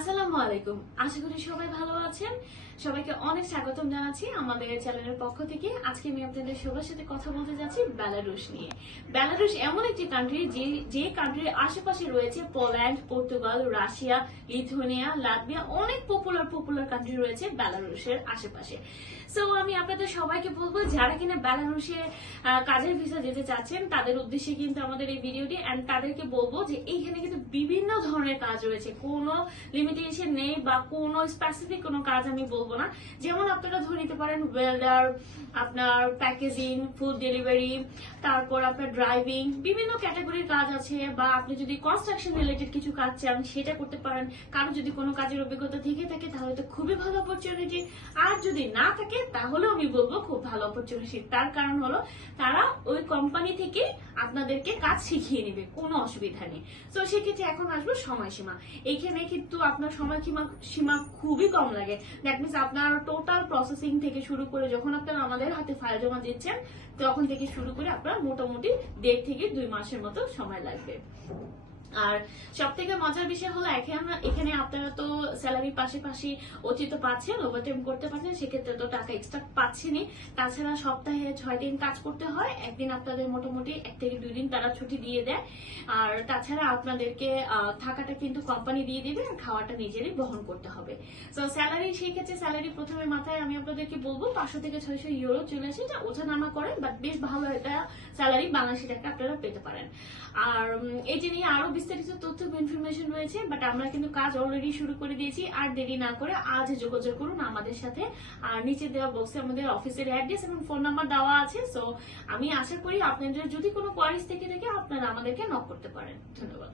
আসসালামু আলাইকুম। আশা করি সবাই ভালো আছেন। সবাইকে অনেক স্বাগতম জানাচ্ছি আমাদের চ্যানেলের পক্ষ থেকে। আজকে আমি আপনাদের সবার সাথে কথা বলতে যাচ্ছি বেলারুশ নিয়ে। বেলারুশ এমন একটি কান্ট্রি যে যে কান্ট্রির আশেপাশে রয়েছে Poland, Portugal, Russia, Lithuania Latvia অনেক পপুলার পপুলার কান্ট্রি রয়েছে বেলারুশের আশেপাশে। সো আমি আপনাদের সবাইকে বলব, যারা কিনা বেলারুশে কাজের ভিসা যেতে চাচ্ছেন, তাদের উদ্দেশ্যে কিন্তু আমাদের এই ভিডিওটি এন্ড তাদেরকে বলব যে, এইখানে কিন্তু বিভিন্ন ধরনের কাজ রয়েছে। কোনো লিমিটেশন নেই বা কোনো স্পেসিফিক কোনো কাজ আমি বলব না। যেমন আপনারা ধরে নিতে পারেন ওয়েল্ডার আপনার প্যাকেজিং ফুড ডেলিভারি তারপর আপনার ড্রাইভিং বিভিন্ন ক্যাটাগরির কাজ আছে বা আপনি যদি কনস্ট্রাকশন রিলেটেড কিছু কাজ চান, সেটা করতে পারেন। কারও যদি কোনো কাজের অভিজ্ঞতা থেকে থাকে, তাহলে তো খুবই ভালো অপরচুনিটি আর যদি না থাকে, তাহলেও আমি বলব খুব ভালো অপরচুনিটি তার কারণ হলো, তারা ওই কোম্পানি থেকে আপনাদেরকে কাজ শিখিয়ে নেবে, কোনো অসুবিধা নেই। তো সেক্ষেত্রে এখন আসব সময়সীমা। এইখানে কিন্তু আপনার সময়সীমা সীমা খুবই কম লাগে। দ্যাট মিনস আপনার টোটাল প্রসেসিং থেকে শুরু করে যখন আপনারা আমাদের হাতে ফাইল জমা দিচ্ছেন, তখন থেকে শুরু করে আপনার মোটামুটি দেড় থেকে দুই মাসের মতো সময় লাগবে। আর সব থেকে মজার বিষয় হলো এখানে আপনারা তো স্যালারির পাশাপাশি অতিরিক্ত পাচ্ছেন ওভারটাইম করতে পারছেন, সেক্ষেত্রে তো টাকা এক্সট্রা পাচ্ছেনই। তাছাড়া সপ্তাহে ছয় দিন কাজ করতে হয়, একদিন আপনাদের মোটামুটি এক থেকে দুই দিন তারা ছুটি দিয়ে দেয়। আর তাছাড়া আপনাদেরকে থাকাটা কিন্তু কোম্পানি দিয়ে দিবে আর খাওয়াটা নিজেরই বহন করতে হবে। তো স্যালারি সেই ক্ষেত্রে স্যালারি প্রথমে মাথায় আমি আপনাদেরকে বলব, পাঁচশো থেকে ছয়শো ইউরো চলে আসে, এটা ওঠানামা করেন বাট বেশ ভালো একটা স্যালারি বাংলাদেশি টাকা আপনারা পেতে পারেন। আর এই এটি নিয়ে আরও বিস্তারিত তথ্য ইনফরমেশন রয়েছে বাট আমরা কিন্তু কাজ অলরেডি শুরু করে দিয়েছি। আর দেরি না করে আজ যোগাযোগ করুন আমাদের সাথে। আর নিচে দেওয়া বক্সে আমাদের অফিসের অ্যাড্রেস এবং ফোন নাম্বার দেওয়া আছে। সো আমি আশা করি আপনাদের যদি কোনো কোয়ারিজ থেকে থাকে, আপনারা আমাদেরকে নক করতে পারেন। ধন্যবাদ।